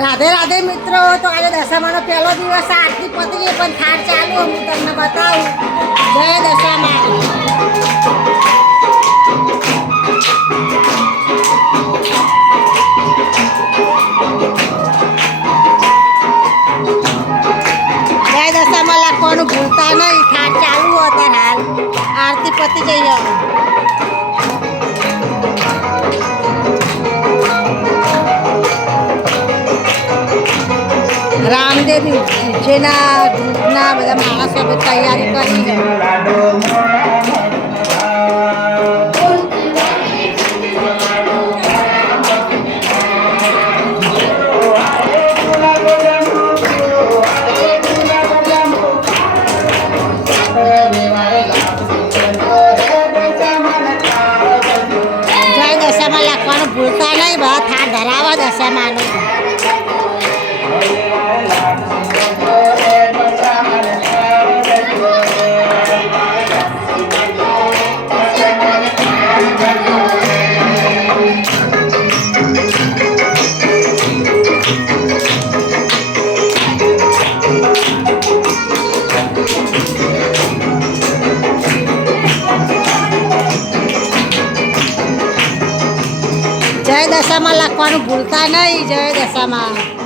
રાધે રાધે મિત્રો, તો આજે દશામાનો પહેલો દિવસ આરતી પતી ગઈ પણ થાળ ચાલુ હું તમને બતાવું. જય દશામા. જય દશામા લખવાનું ભૂલતા નહીં. થાળ ચાલુ હતા હાલ આરતી પતી જઈ. રામદેવની જેના ગ્રુપના બધા માણસો તૈયારી કરી છે. જય દશામાં લખવાનું ભૂલતા નહીં. બહુ થાળ ધરાવો દશામાનું. જય દશામાં લખવાનું ભૂલતા નહીં. જય દશામાં.